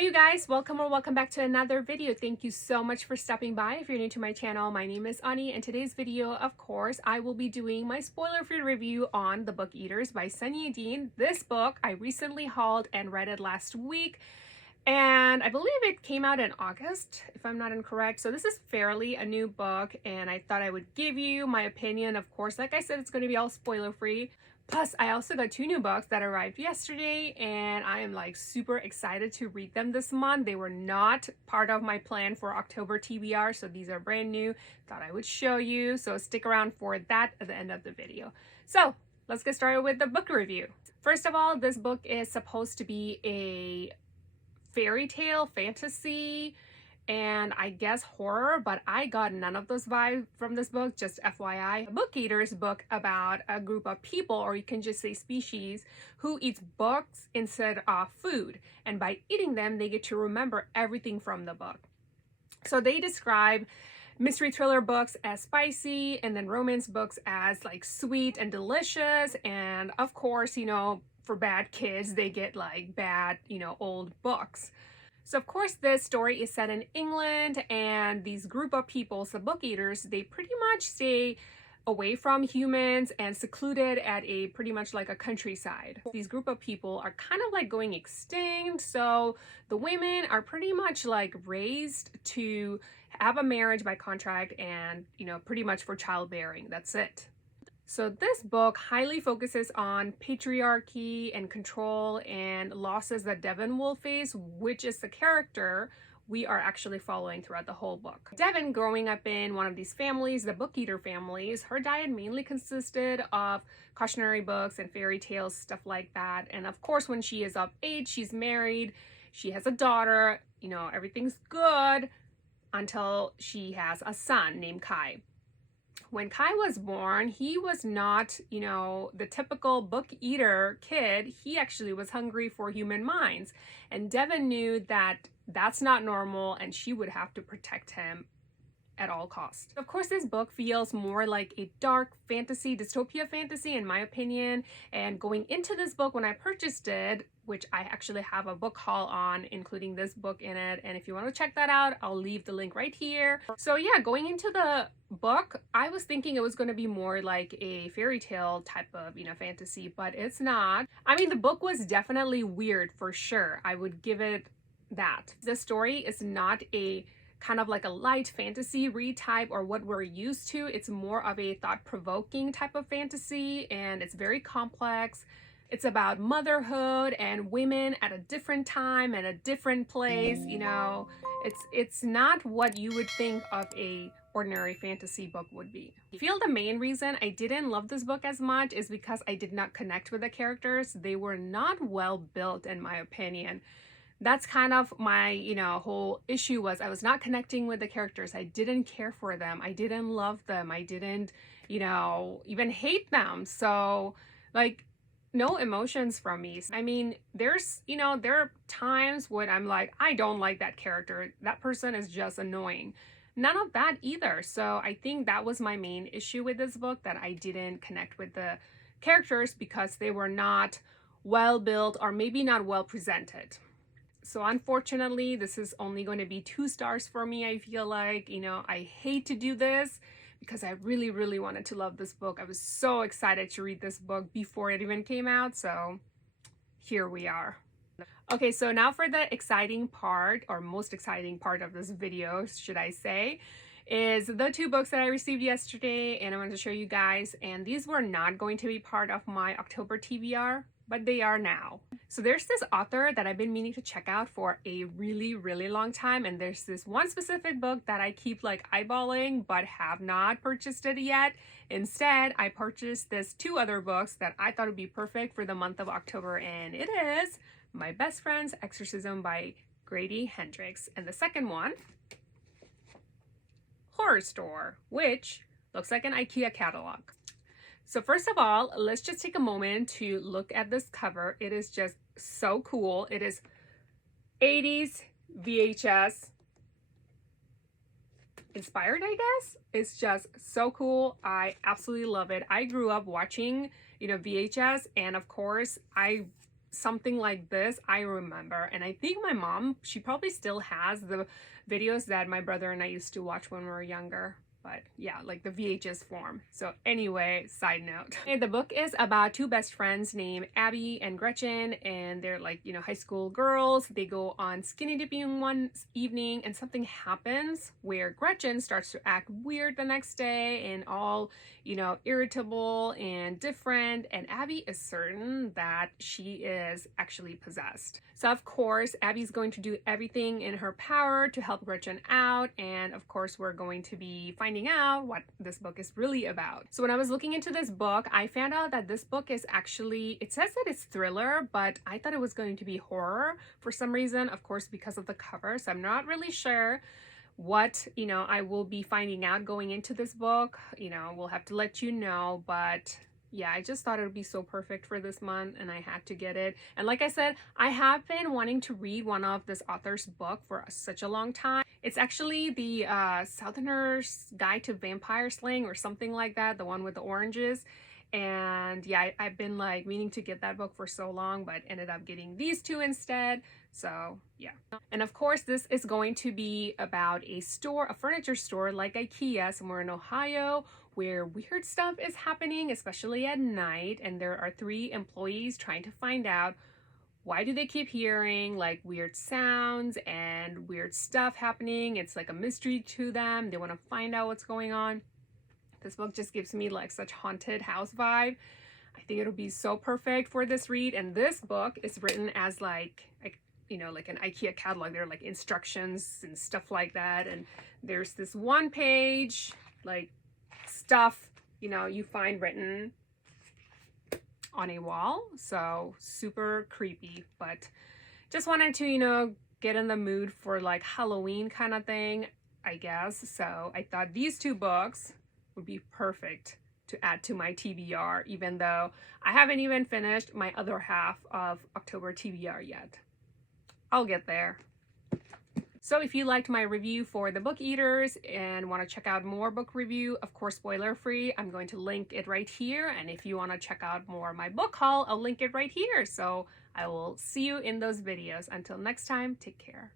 Hey you guys, welcome back to another video. Thank you so much for stopping by. If you're new to my channel, my name is Ani, and today's video, of course, I will be doing my spoiler-free review on the book Eaters by Sunyi Dean. This book I recently hauled and read it last week, and I believe it came out in August, if I'm not incorrect. So this is fairly a new book, and I thought I would give you my opinion. Of course, like I said, it's going to be all spoiler-free. Plus, I also got two new books that arrived yesterday, and I am like super excited to read them this month. They were not part of my plan for October TBR, so these are brand new. Thought I would show you, so stick around for that at the end of the video. So let's get started with the book review. First of all, this book is supposed to be a fairy tale, fantasy, and I guess horror, but I got none of those vibes from this book, just FYI. A Book Eaters book about a group of people, or you can just say species, who eats books instead of food. And by eating them, they get to remember everything from the book. So they describe mystery thriller books as spicy, and then romance books as like sweet and delicious. And of course, you know, for bad kids, they get like bad, you know, old books. So of course this story is set in England, and these group of people, the book eaters, they pretty much stay away from humans and secluded at a pretty much like a countryside. These group of people are kind of like going extinct, so the women are pretty much like raised to have a marriage by contract and, you know, pretty much for childbearing. That's it. So this book highly focuses on patriarchy and control and losses that Devon will face, which is the character we are actually following throughout the whole book. Devon, growing up in one of these families, the book eater families, her diet mainly consisted of cautionary books and fairy tales, stuff like that. And of course, when she is of age, she's married, she has a daughter, you know, everything's good until she has a son named Kai. When Kai was born, he was not, you know, the typical book eater kid. He actually was hungry for human minds. And Devon knew that that's not normal, and she would have to protect him at all costs. Of course, this book feels more like a dark fantasy, dystopia fantasy, in my opinion. And going into this book, when I purchased it, which I actually have a book haul on, including this book in it, and if you want to check that out, I'll leave the link right here. So yeah, going into the book, I was thinking it was going to be more like a fairy tale type of, you know, fantasy, but it's not. I mean, the book was definitely weird for sure. I would give it that. The story is not a kind of like a light fantasy read type or what we're used to. It's more of a thought-provoking type of fantasy, and it's very complex. It's about motherhood and women at a different time and a different place. You know, it's not what you would think of a ordinary fantasy book would be. I feel the main reason I didn't love this book as much is because I did not connect with the characters. They were not well built, in my opinion. That's kind of my, you know, whole issue was I was not connecting with the characters. I didn't care for them. I didn't love them. I didn't, you know, even hate them. So like, no emotions from me. I mean, there's, you know, there are times when I'm like, I don't like that character. That person is just annoying. None of that either. So I think that was my main issue with this book, that I didn't connect with the characters because they were not well built or maybe not well presented. So unfortunately, this is only going to be 2 stars for me. I feel like, you know, I hate to do this because I really, really wanted to love this book. I was so excited to read this book before it even came out. So here we are. Okay, so now for the exciting part, or most exciting part of this video, should I say, is the 2 books that I received yesterday, and I wanted to show you guys. And these were not going to be part of my October TBR, but they are now. So there's this author that I've been meaning to check out for a really, really long time, and there's this one specific book that I keep like eyeballing but have not purchased it yet. Instead, I purchased this 2 other books that I thought would be perfect for the month of October, and it is My Best Friend's Exorcism by Grady Hendrix, and the second one, Horror Store, which looks like an IKEA catalog. So first of all, let's just take a moment to look at this cover. It is just so cool. It is 80s VHS inspired, I guess. It's just so cool. I absolutely love it. I grew up watching, you know, VHS, and of course I something like this, I remember. And I think my mom, she probably still has the videos that my brother and I used to watch when we were younger. But yeah, like the VHS form. So anyway, side note. And the book is about two best friends named Abby and Gretchen, and they're like, you know, high school girls. They go on skinny dipping one evening and something happens where Gretchen starts to act weird the next day and all, you know, irritable and different, and Abby is certain that she is actually possessed. So of course, Abby's going to do everything in her power to help Gretchen out, and of course we're going to be finding out what this book is really about. So when I was looking into this book, I found out that this book is actually, it says that it's thriller, but I thought it was going to be horror for some reason, of course because of the cover. So I'm not really sure what, you know, I will be finding out going into this book. You know, we'll have to let you know, but yeah, I just thought it would be so perfect for this month and I had to get it. And like I said, I have been wanting to read one of this author's book for such a long time. It's actually the Southerner's Guide to Vampire Slaying or something like that, the one with the oranges. And yeah, I've been like meaning to get that book for so long, but ended up getting these two instead. So yeah. And of course, this is going to be about a store, a furniture store like IKEA somewhere in Ohio, where weird stuff is happening, especially at night. And there are 3 employees trying to find out why do they keep hearing like weird sounds and weird stuff happening. It's like a mystery to them. They want to find out what's going on. This book just gives me like such haunted house vibe. I think it'll be so perfect for this read. And this book is written as like you know, like an IKEA catalog. There are like instructions and stuff like that. And there's this one page, like stuff, you know, you find written on a wall. So super creepy, but just wanted to, you know, get in the mood for like Halloween kind of thing, I guess. So I thought these 2 books would be perfect to add to my TBR, even though I haven't even finished my other half of October TBR yet. I'll get there. So if you liked my review for the Book Eaters and want to check out more book review, of course spoiler free, I'm going to link it right here. And if you want to check out more of my book haul, I'll link it right here. So I will see you in those videos. Until next time, take care.